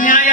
ನ್ಯಾಯ